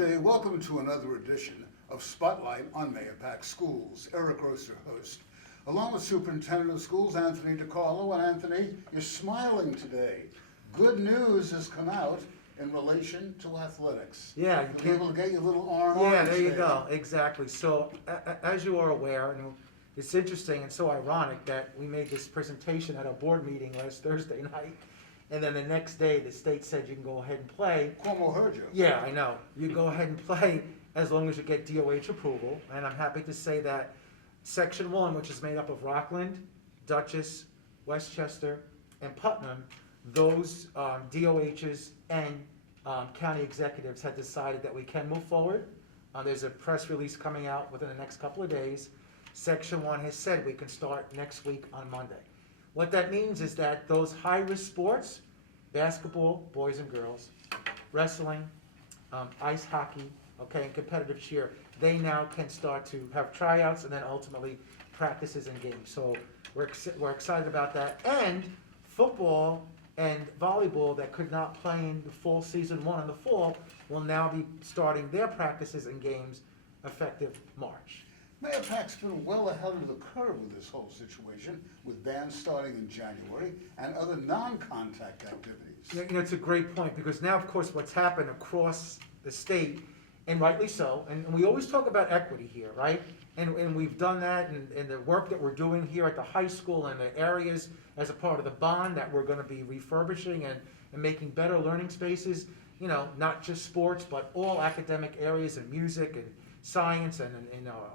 day. Welcome to another edition of Spotlight on Mahopac Schools. Eric Gross, your host, along with Superintendent of Schools Anthony DiCarlo. And Anthony, you're smiling today. Good news has come out in relation to athletics. Yeah, You'll be able to get your little arm on. Yeah, there you go. Exactly. So, as you are aware, and it's interesting and so ironic that we made this presentation at our board meeting last Thursday night, and then the next day the state said you can go ahead and play. Cuomo heard you. Yeah, I know. You go ahead and play as long as you get DOH approval, and I'm happy to say that Section 1, which is made up of Rockland, Dutchess, Westchester, and Putnam, those DOHs and county executives had decided that we can move forward. There's a press release coming out within the next couple of days. Section 1 has said we can start next week on Monday. What that means is that those high-risk sports, basketball, boys and girls, wrestling, ice hockey, okay, and competitive cheer, they now can start to have tryouts and then ultimately practices and games. So we're excited about that. And football and volleyball that could not play in the fall season 1 in the fall will now be starting their practices and games effective March. Mahopac's been well ahead of the curve with this whole situation, with bands starting in January and other non-contact activities. You know, it's a great point, because now, of course, what's happened across the state, and rightly so, and we always talk about equity here, right? And we've done that, and the work that we're doing here at the high school and the areas as a part of the bond that we're going to be refurbishing and making better learning spaces, you know, not just sports, but all academic areas and music and science and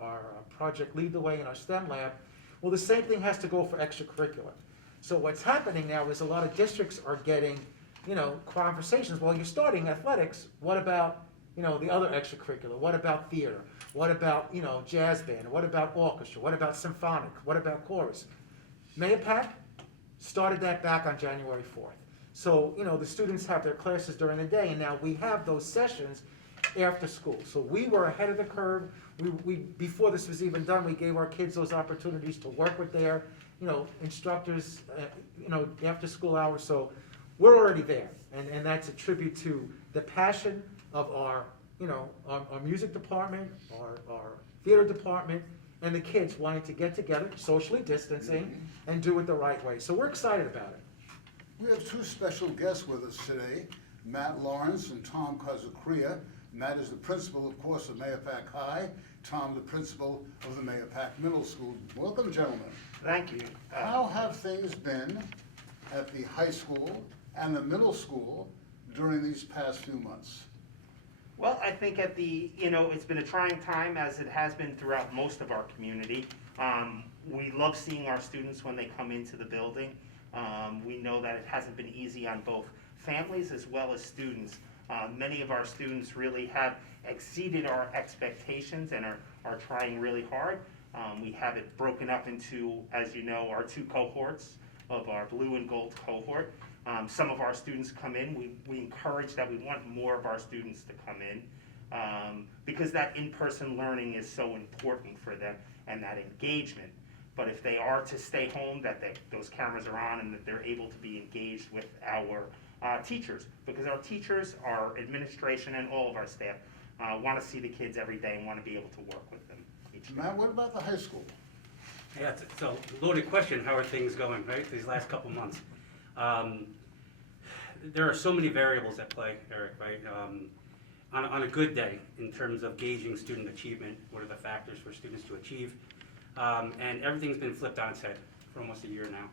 our project Lead the Way in our STEM lab. Well, the same thing has to go for extracurricular. So what's happening now is a lot of districts are getting, you know, conversations. Well, you're starting athletics. What about, you know, the other extracurricular? What about theater? What about, you know, jazz band? What about orchestra? What about symphonic? What about chorus? Mahopac started that back on January 4th. So, you know, the students have their classes during the day, and now we have those sessions after school. So we were ahead of the curve. We before this was even done, we gave our kids those opportunities to work with their, you know, instructors, you know, after school hours. So we're already there, and that's a tribute to the passion of our, you know, our music department, our theater department, and the kids wanting to get together, socially distancing, and do it the right way. So we're excited about it. We have two special guests with us today, Matt Lawrence and Tom Kazukuria. Matt is the principal, of course, of Mahopac High. Tom, the principal of the Mahopac Middle School. Welcome, gentlemen. Thank you. How have things been at the high school and the middle school during these past few months? Well, I think at the, you know, it's been a trying time, as it has been throughout most of our community. We love seeing our students when they come into the building. We know that it hasn't been easy on both families as well as students. Many of our students really have exceeded our expectations and are trying really hard. We have it broken up into, as you know, our two cohorts of our blue and gold cohort. Some of our students come in. We encourage that we want more of our students to come in because that in-person learning is so important for them and that engagement. But if they are to stay home, that those cameras are on and that they're able to be engaged with our teachers, because our teachers, our administration, and all of our staff want to see the kids every day and want to be able to work with them each day. Matt, what about the high school? Yeah, it's a loaded question. How are things going, right, these last couple months? There are so many variables at play, Eric, right? On a good day, in terms of gauging student achievement, what are the factors for students to achieve? And everything's been flipped on its head for almost a year now.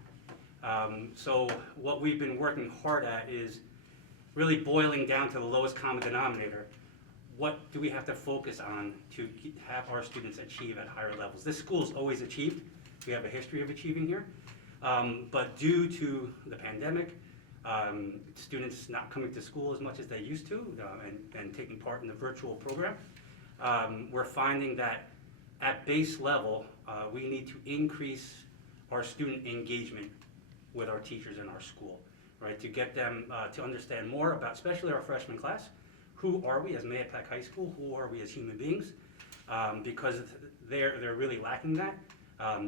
So what we've been working hard at is really boiling down to the lowest common denominator. What do we have to focus on to have our students achieve at higher levels? This school's always achieved. We have a history of achieving here. But due to the pandemic, students not coming to school as much as they used to and taking part in the virtual program, we're finding that at base level, we need to increase our student engagement with our teachers in our school, right? To get them to understand more about, especially our freshman class, who are we as Mahopac High School, who are we as human beings, because they're really lacking that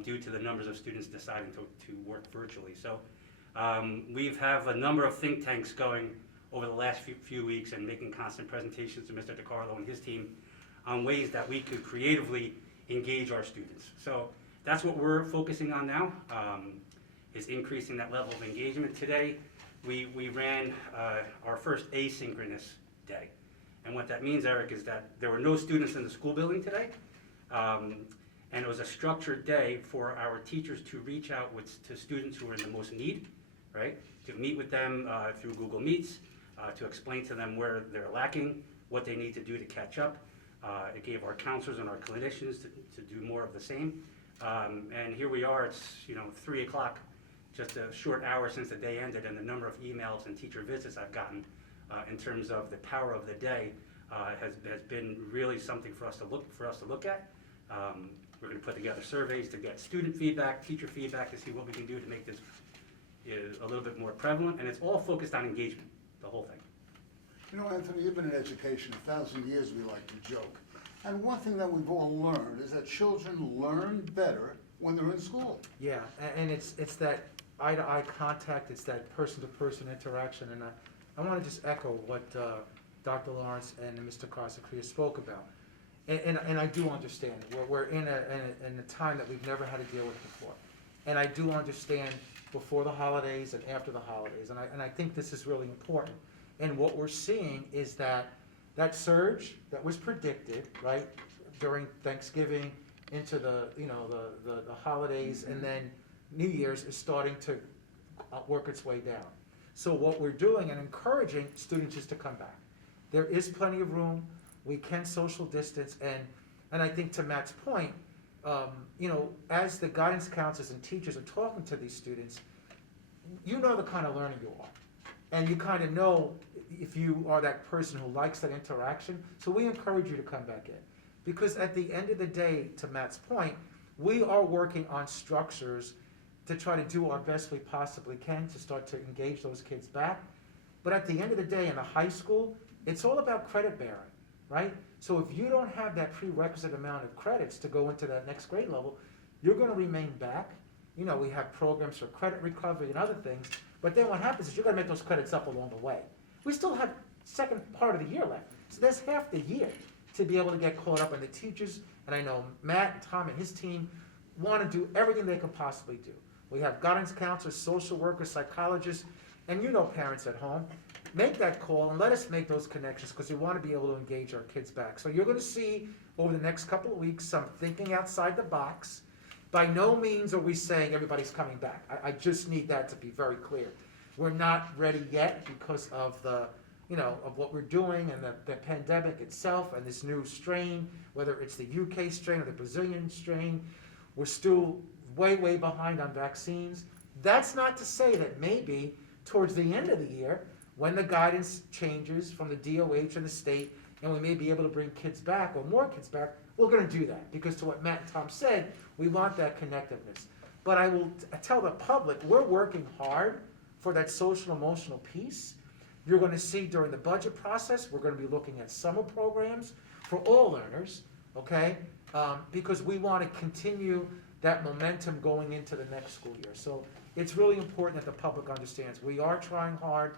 due to the numbers of students deciding to work virtually. So we have a number of think tanks going over the last few weeks and making constant presentations to Mr. DiCarlo and his team on ways that we could creatively engage our students. So that's what we're focusing on now, is increasing that level of engagement. Today, we ran our first asynchronous day. And what that means, Eric, is that there were no students in the school building today. And it was a structured day for our teachers to reach out to students who are in the most need, right? To meet with them through Google Meets, to explain to them where they're lacking, what they need to do to catch up. It gave our counselors and our clinicians to do more of the same. And here we are, it's 3 o'clock, just a short hour since the day ended, and the number of emails and teacher visits I've gotten in terms of the power of the day has been really something for us to look at. We're going to put together surveys to get student feedback, teacher feedback, to see what we can do to make this a little bit more prevalent, and it's all focused on engagement, the whole thing. You know, Anthony, you've been in education 1,000 years, we like to joke. And one thing that we've all learned is that children learn better when they're in school. Yeah, and it's that eye-to-eye contact, it's that person-to-person interaction, and I want to just echo what Dr. Lawrence and Mr. Casacria spoke about. And I do understand, we're in a time that we've never had to deal with before. And I do understand before the holidays and after the holidays, and I think this is really important. And what we're seeing is that surge that was predicted, right, during Thanksgiving into the holidays, and then New Year's is starting to work its way down. So what we're doing and encouraging students is to come back. There is plenty of room. We can social distance, and I think to Matt's point, as the guidance counselors and teachers are talking to these students, you know the kind of learner you are. And you kind of know if you are that person who likes that interaction. So we encourage you to come back in. Because at the end of the day, to Matt's point, we are working on structures to try to do our best we possibly can to start to engage those kids back. But at the end of the day, in the high school, it's all about credit bearing, right? So if you don't have that prerequisite amount of credits to go into that next grade level, you're going to remain back. We have programs for credit recovery and other things, but then what happens is you're going to make those credits up along the way. We still have second part of the year left, so there's half the year to be able to get caught up, and the teachers, and I know Matt and Tom and his team want to do everything they can possibly do. We have guidance counselors, social workers, psychologists, and parents at home. Make that call and let us make those connections, because we want to be able to engage our kids back. So you're going to see over the next couple of weeks some thinking outside the box. By no means are we saying everybody's coming back. I just need that to be very clear. We're not ready yet because of of what we're doing and the pandemic itself and this new strain, whether it's the UK strain or the Brazilian strain. We're still way, way behind on vaccines. That's not to say that maybe towards the end of the year, when the guidance changes from the DOH and the state, and we may be able to bring kids back or more kids back, we're going to do that. Because to what Matt and Tom said, we want that connectiveness. But I will tell the public, we're working hard for that social emotional piece. You're going to see during the budget process, we're going to be looking at summer programs for all learners, okay? Because we want to continue that momentum going into the next school year. So it's really important that the public understands. We are trying hard,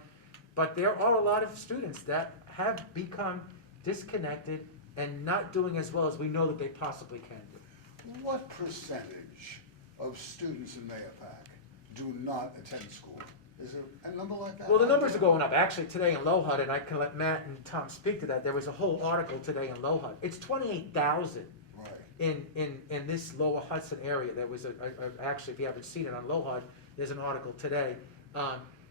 but there are a lot of students that have become disconnected and not doing as well as we know that they possibly can do. What percentage of students in Mahopac do not attend school? Is there a number like that? Well, the numbers are going up. Actually, today in LoHUD, and I can let Matt and Tom speak to that, there was a whole article today in LoHUD. It's 28,000 Right. in this Lower Hudson area. There was actually, if you haven't seen it on LoHUD, there's an article today.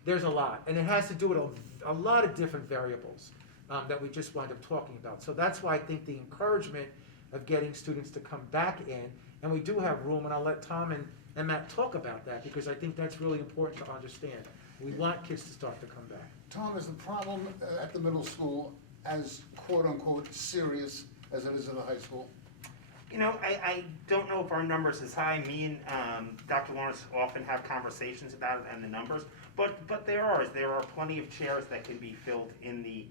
There's a lot, and it has to do with a lot of different variables that we just wound up talking about. So that's why I think the encouragement of getting students to come back in, and we do have room, and I'll let Tom and Matt talk about that, because I think that's really important to understand. We want kids to start to come back. Tom, is the problem at the middle school as quote-unquote serious as it is in the high school? I don't know if our numbers is high. Me and Dr. Lawrence often have conversations about it and the numbers, but there are plenty of chairs that can be filled in the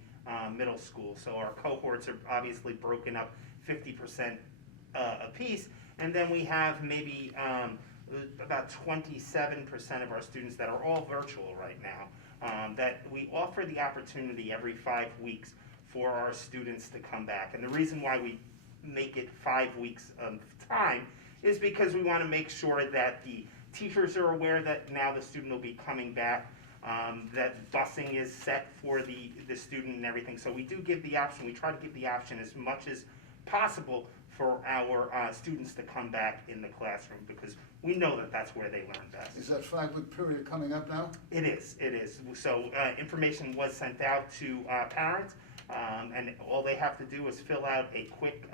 middle school. So our cohorts are obviously broken up 50% apiece, and then we have maybe about 27% of our students that are all virtual right now. that we offer the opportunity every 5 weeks for our students to come back. And the reason why we make it 5 weeks of time is because we want to make sure that the teachers are aware that now the student will be coming back, that busing is set for the student and everything. So we do give the option, we try to give the option as much as possible for our students to come back in the classroom, because we know that that's where they learn best. Is that 5-week period coming up now? It is. So information was sent out to parents, and all they have to do is fill out a quick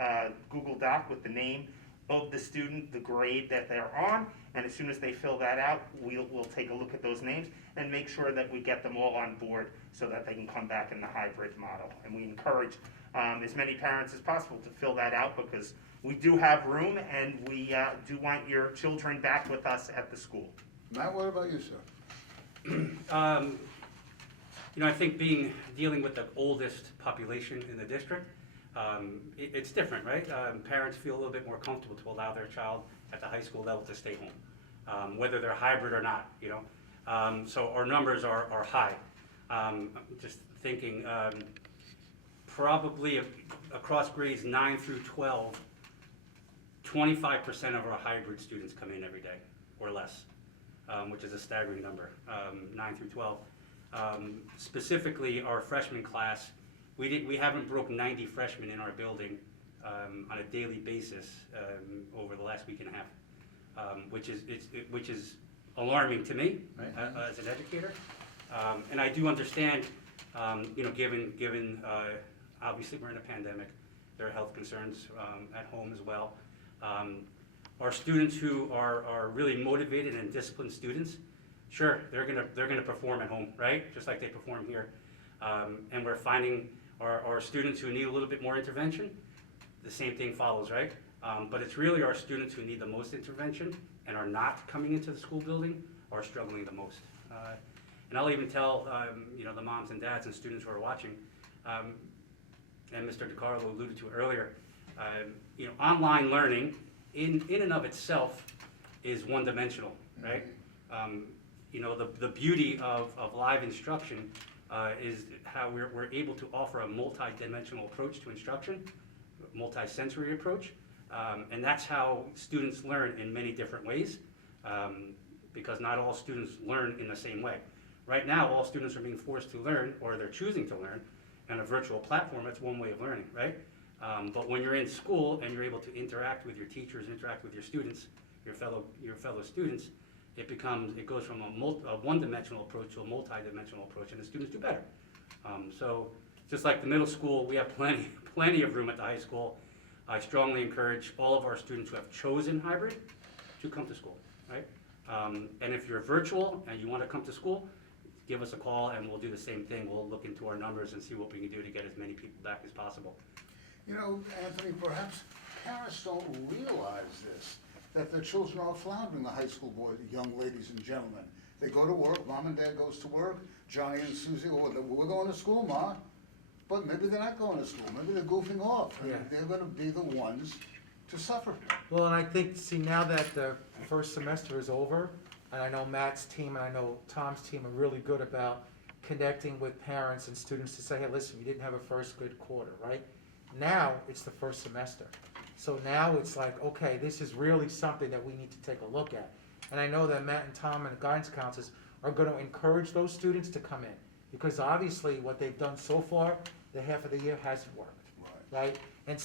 Google Doc with the name of the student, the grade that they're on, and as soon as they fill that out, we'll take a look at those names and make sure that we get them all on board so that they can come back in the hybrid model. And we encourage as many parents as possible to fill that out, because we do have room and we do want your children back with us at the school. Matt, what about you, sir? I think dealing with the oldest population in the district, it's different, right? Parents feel a little bit more comfortable to allow their child at the high school level to stay home, whether they're hybrid or not, So our numbers are high. Just thinking, probably across grades 9 through 12, 25% of our hybrid students come in every day or less, which is a staggering number, 9 through 12. Specifically, our freshman class, we haven't broken 90 freshmen in our building on a daily basis over the last week and a half, which is alarming to me, right, as an educator. And I do understand, given obviously we're in a pandemic, there are health concerns at home as well. Our students who are really motivated and disciplined students, sure, they're gonna perform at home, right? Just like they perform here. And we're finding our students who need a little bit more intervention, the same thing follows, right? But it's really our students who need the most intervention and are not coming into the school building are struggling the most. And I'll even tell, the moms and dads and students who are watching, and Mr. DiCarlo alluded to it earlier, online learning in and of itself is one-dimensional, right? The beauty of live instruction is how we're able to offer a multi-dimensional approach to instruction, multi-sensory approach, and that's how students learn in many different ways, because not all students learn in the same way. Right now, all students are being forced to learn, or they're choosing to learn, on a virtual platform. That's one way of learning, right? But when you're in school and you're able to interact with your teachers, interact with your students, your fellow students, it goes from a one-dimensional approach to a multi-dimensional approach, and the students do better. So just like the middle school, we have plenty of room at the high school. I strongly encourage all of our students who have chosen hybrid to come to school, right? And if you're virtual and you want to come to school, give us a call and we'll do the same thing. We'll look into our numbers and see what we can do to get as many people back as possible. Anthony, perhaps parents don't realize this, that their children are floundering, the high school boys, young ladies and gentlemen. They go to work, mom and dad goes to work, Johnny and Susie, we're going to school, Ma. But maybe they're not going to school, maybe they're goofing off, and Yeah. they're gonna be the ones to suffer. Well, and I think, now that the first semester is over, and I know Matt's team and I know Tom's team are really good about connecting with parents and students to say, hey, listen, you didn't have a first good quarter, right? Now, it's the first semester. So now it's like, okay, this is really something that we need to take a look at. And I know that Matt and Tom and the guidance counselors are gonna encourage those students to come in, because obviously what they've done so far, the half of the year hasn't worked, right? And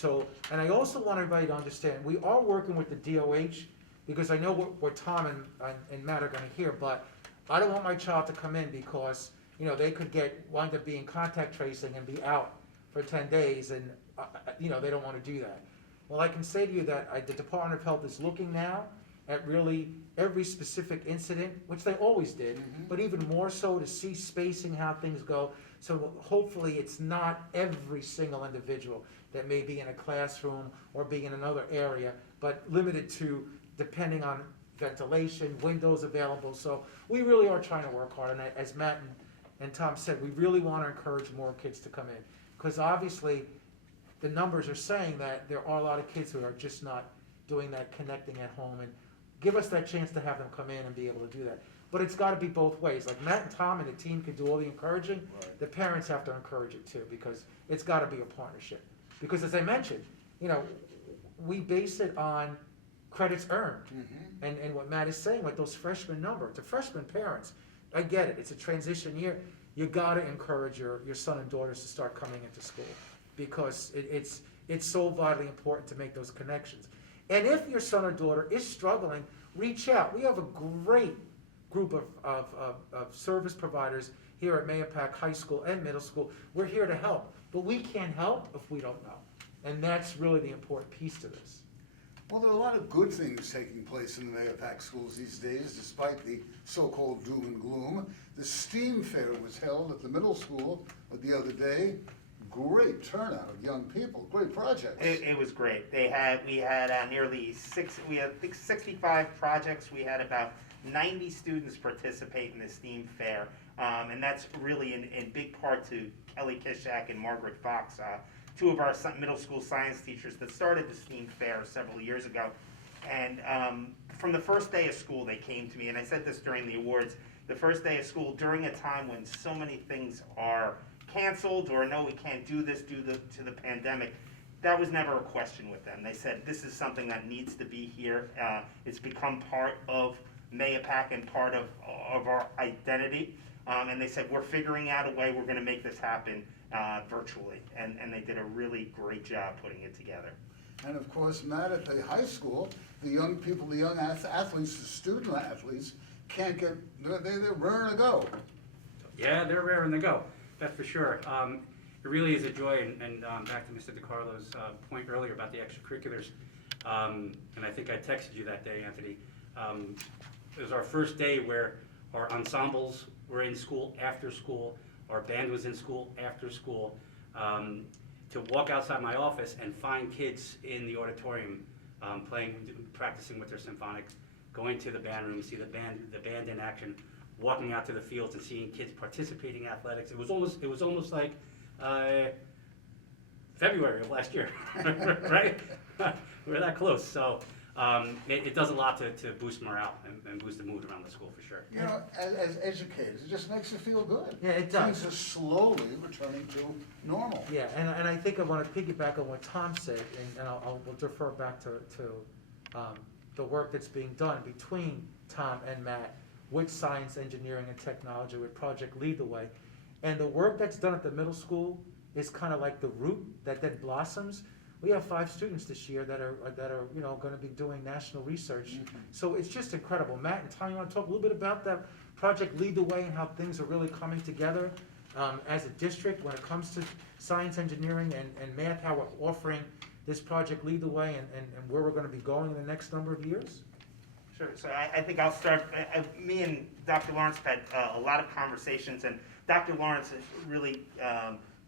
I also want everybody to understand, we are working with the DOH, because I know what Tom and Matt are gonna hear, but I don't want my child to come in because, they could wind up being contact tracing and be out for 10 days, and, they don't wanna do that. Well, I can say to you that the Department of Health is looking now at really every specific incident, which they always did, but even more so to see spacing, how things go. So hopefully it's not every single individual that may be in a classroom or be in another area, but limited to depending on ventilation, windows available. So we really are trying to work hard, and as Matt and Tom said, we really want to encourage more kids to come in, because obviously the numbers are saying that there are a lot of kids who are just not doing that connecting at home, and give us that chance to have them come in and be able to do that. But it's gotta be both ways, like Matt and Tom and the team can do all the encouraging, Right. the parents have to encourage it too, because it's gotta be a partnership. Because as I mentioned, you know, we base it on credits earned. And what Matt is saying, like those freshman number, to freshman parents, I get it, it's a transition year. You gotta encourage your son and daughters to start coming into school, because it's so vitally important to make those connections. And if your son or daughter is struggling, reach out. We have a great group of service providers here at Mahopac High School and Middle School. We're here to help, but we can't help if we don't know. And that's really the important piece to this. Well, there are a lot of good things taking place in the Mahopac schools these days, despite the so-called doom and gloom. The STEAM fair was held at the middle school the other day. Great turnout of young people, great projects. It was great. We had nearly I think 65 projects. We had about 90 students participate in the STEAM fair. And that's really in big part to Kelly Kishak and Margaret Fox, two of our middle school science teachers that started the STEAM fair several years ago. And from the first day of school, they came to me, and I said this during the awards, the first day of school, during a time when so many things are canceled, or no, we can't do this due to the pandemic, that was never a question with them. They said, this is something that needs to be here. It's become part of Mahopac and part of our identity. And they said, we're figuring out a way, we're gonna make this happen virtually. And they did a really great job putting it together. And of course, Matt, at the high school, the young people, the young athletes, the student athletes, can't get, they're raring to go. Yeah, they're raring to go, that's for sure. It really is a joy, and back to Mr. DiCarlo's point earlier about the extracurriculars, and I think I texted you that day, Anthony. It was our first day where our ensembles were in school after school, our band was in school after school. To walk outside my office and find kids in the auditorium practicing with their symphonics, going to the band room, see the band in action, walking out to the fields and seeing kids participating in athletics. It was almost like February of last year, right? We're that close. So it does a lot to boost morale and boost the mood around the school for sure. You know, as educators, it just makes you feel good. Yeah, it does. Things are slowly returning to normal. Yeah, and I think I want to piggyback on what Tom said, and we'll defer back to the work that's being done between Tom and Matt with science, engineering, and technology with Project Lead the Way. And the work that's done at the middle school is kind of like the root that then blossoms. We have 5 students this year that are going to be doing national research. Mm-hmm. So it's just incredible. Matt and Tom, you want to talk a little bit about that Project Lead the Way and how things are really coming together as a district when it comes to science, engineering, and math, how we're offering this Project Lead the Way and where we're going to be going in the next number of years? Sure. So I think I'll start. Me and Dr. Lawrence have had a lot of conversations, and Dr. Lawrence really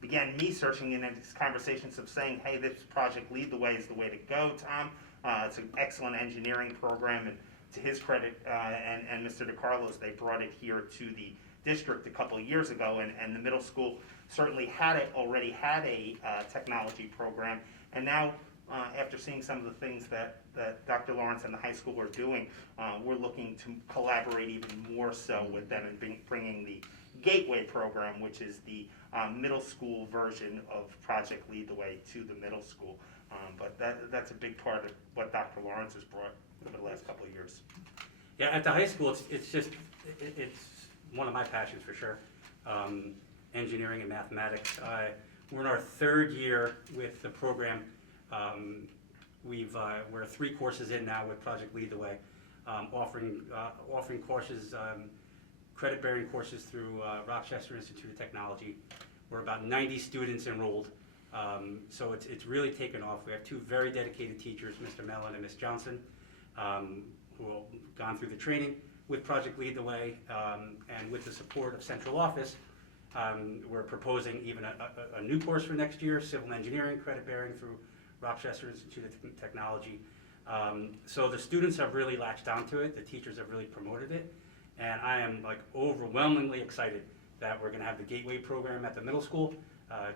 began me searching in these conversations of saying, hey, this Project Lead the Way is the way to go, Tom. It's an excellent engineering program, and to his credit, and Mr. DiCarlo's, they brought it here to the district a couple of years ago, and the middle school certainly already had a technology program, and now after seeing some of the things that Dr. Lawrence and the high school are doing, we're looking to collaborate even more so with them and bringing the Gateway program, which is the middle school version of Project Lead the Way, to the middle school. But that's a big part of what Dr. Lawrence has brought over the last couple of years. Yeah, at the high school, it's one of my passions for sure. Engineering and mathematics. We're in our 3rd year with the program. We're 3 courses in now with Project Lead the Way, offering courses, credit-bearing courses through Rochester Institute of Technology. We're about 90 students enrolled, so it's really taken off. We have 2 very dedicated teachers, Mr. Mellon and Ms. Johnson, who have gone through the training with Project Lead the Way, and with the support of central office. We're proposing even a new course for next year, civil engineering, credit-bearing through Rochester Institute of Technology. So the students have really latched onto it, the teachers have really promoted it, and I am overwhelmingly excited that we're going to have the Gateway program at the middle school,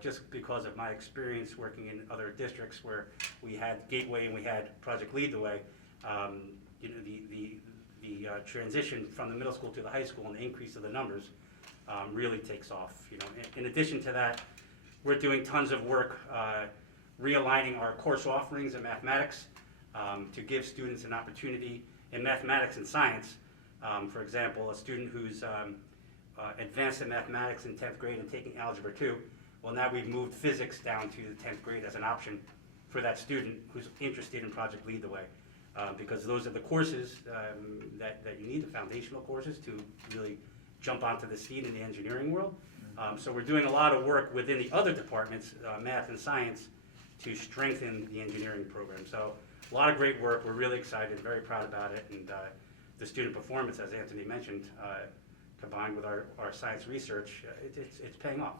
just because of my experience working in other districts where we had Gateway and we had Project Lead the Way. you know, the transition from the middle school to the high school and the increase of the numbers really takes off. You know, in addition to that, we're doing tons of work realigning our course offerings in mathematics to give students an opportunity in mathematics and science. For example, a student who's advanced in mathematics in 10th grade and taking Algebra 2, well, now we've moved physics down to the 10th grade as an option for that student who's interested in Project Lead the Way. Because those are the courses that you need, the foundational courses, to really jump onto the scene in the engineering world. So we're doing a lot of work within the other departments, math and science, to strengthen the engineering program. So a lot of great work. We're really excited, very proud about it. And the student performance, as Anthony mentioned, combined with our science research, it's paying off.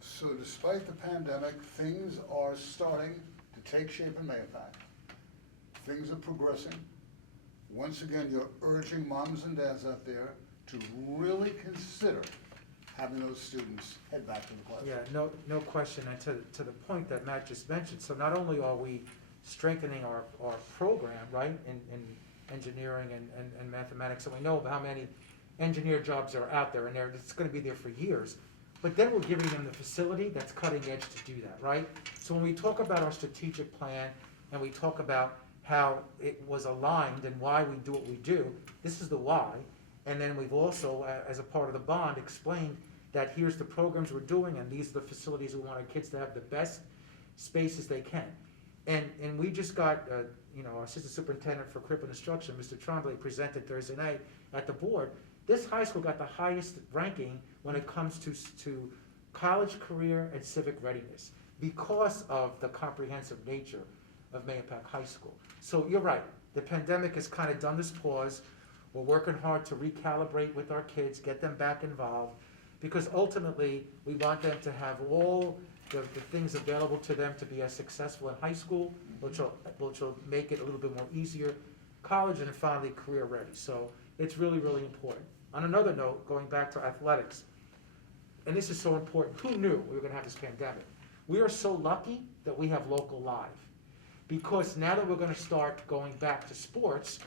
So despite the pandemic, things are starting to take shape in Mahopac. Things are progressing. Once again, you're urging moms and dads out there to really consider having those students head back to the classroom. Yeah, no question, and to the point that Matt just mentioned, so not only are we strengthening our program, right, in engineering and mathematics, and we know how many engineer jobs are out there, and it's gonna be there for years, but then we're giving them the facility that's cutting edge to do that, right? So when we talk about our strategic plan, and we talk about how it was aligned and why we do what we do, this is the why. And then we've also, as a part of the bond, explained that here's the programs we're doing, and these are the facilities we want our kids to have the best spaces they can. And we just got, our assistant superintendent for curriculum instruction, Mr. Tremblay, presented Thursday night at the board. This high school got the highest ranking when it comes to college, career, and civic readiness because of the comprehensive nature of Mahopac High School. So you're right, the pandemic has kind of done this pause. We're working hard to recalibrate with our kids, get them back involved, because ultimately, we want them to have all the things available to them to be as successful in high school, which will make it a little bit more easier, college, and finally career ready. So it's really, really important. On another note, going back to athletics, and this is so important, who knew we were gonna have this pandemic? We are so lucky that we have local live, because now that we're gonna start going back to sports,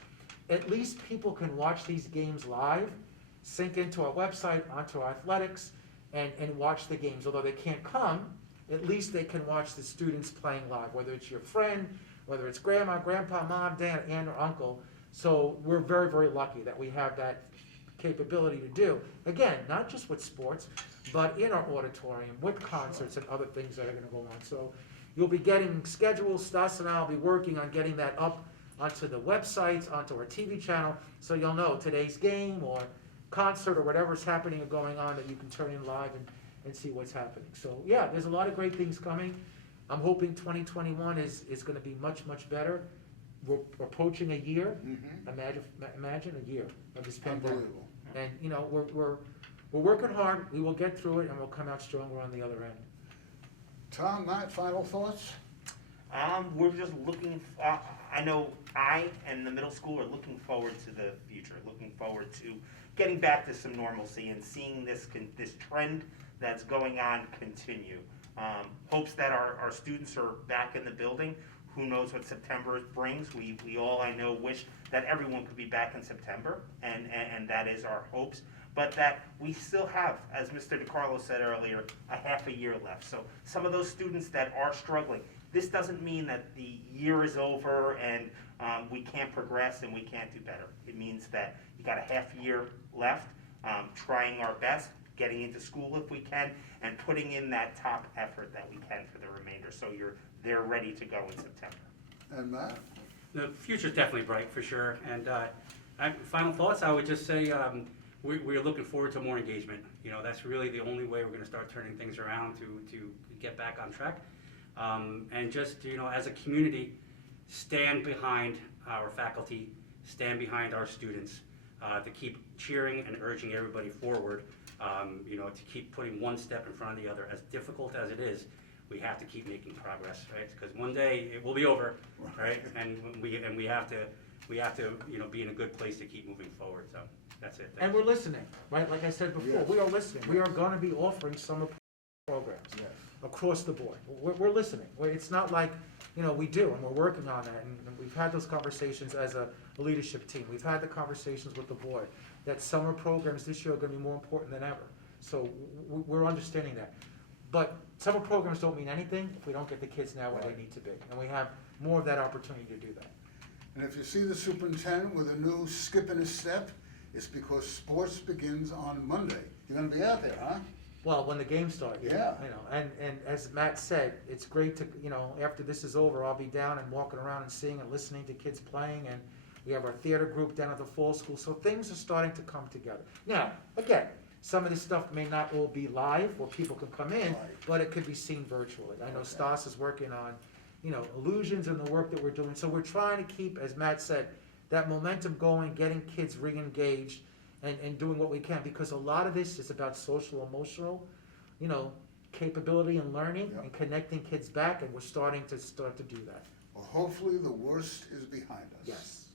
at least people can watch these games live, sync into our website, onto our athletics, and watch the games. Although they can't come, at least they can watch the students playing live, whether it's your friend, whether it's grandma, grandpa, mom, dad, aunt, or uncle. So we're very, very lucky that we have that capability to do. Again, not just with sports, but in our auditorium, with concerts and other things that are gonna go on. So you'll be getting schedules, Stas and I will be working on getting that up onto the websites, onto our TV channel, so you'll know today's game or concert or whatever's happening or going on, that you can turn in live and see what's happening. So yeah, there's a lot of great things coming. I'm hoping 2021 is gonna be much, much better. We're approaching a year. Imagine a year of this pandemic. Unbelievable. And we're working hard. We will get through it, and we'll come out stronger on the other end. Tom, Matt, final thoughts? We're just looking, I know I and the middle school are looking forward to the future, looking forward to getting back to some normalcy and seeing this trend that's going on continue. Hopes that our students are back in the building. Who knows what September brings? We all, I know, wish that everyone could be back in September, and that is our hopes. But that we still have, as Mr. DiCarlo said earlier, a half a year left. So some of those students that are struggling, this doesn't mean that the year is over and we can't progress and we can't do better. It means that you got a half year left, trying our best, getting into school if we can, and putting in that top effort that we can for the remainder. So they're ready to go in September. And Matt? The future's definitely bright, for sure. And final thoughts, I would just say we're looking forward to more engagement. You know, that's really the only way we're going to start turning things around to get back on track. And just, as a community, stand behind our faculty, stand behind our students, to keep cheering and urging everybody forward, to keep putting one step in front of the other. As difficult as it is, we have to keep making progress, right? Because one day it will be over, right? And we have to be in a good place to keep moving forward. So that's it. And we're listening, right? Like I said before, Yes. we are listening. We are gonna be offering summer programs. Yes. across the board. We're listening. It's not like, we do, and we're working on that, and we've had those conversations as a leadership team. We've had the conversations with the board, that summer programs this year are gonna be more important than ever. So we're understanding that. But summer programs don't mean anything if we don't get the kids now where they need to be, and we have more of that opportunity to do that. And if you see the superintendent with a new skip in his step, it's because sports begins on Monday. You're gonna be out there, huh? Well, when the games start, Yeah. and as Matt said, it's great to, after this is over, I'll be down and walking around and seeing and listening to kids playing, and we have our theater group down at the fall school, so things are starting to come together. Now, again, some of this stuff may not all be live, where people can come in, Right. but it could be seen virtually. I know Okay. Stas is working on, illusions and the work that we're doing, so we're trying to keep, as Matt said, that momentum going, getting kids re-engaged, and doing what we can, because a lot of this is about social, emotional, capability and learning, Yeah. and connecting kids back, and we're starting to do that. Well, hopefully the worst is behind us. Yes.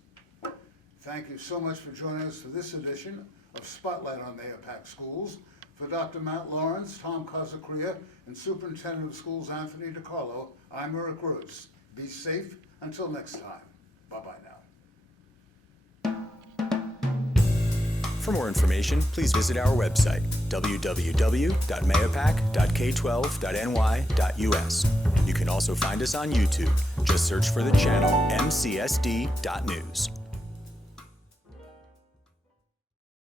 Thank you so much for joining us for this edition of Spotlight on Mahopac Schools. For Dr. Matt Lawrence, Tom Casacria, and Superintendent of Schools Anthony DiCarlo, I'm Eric Rose. Be safe until next time. Bye-bye now. For more information, please visit our website, www.mahopac.k12.ny.us. You can also find us on YouTube. Just search for the channel mcsd.news.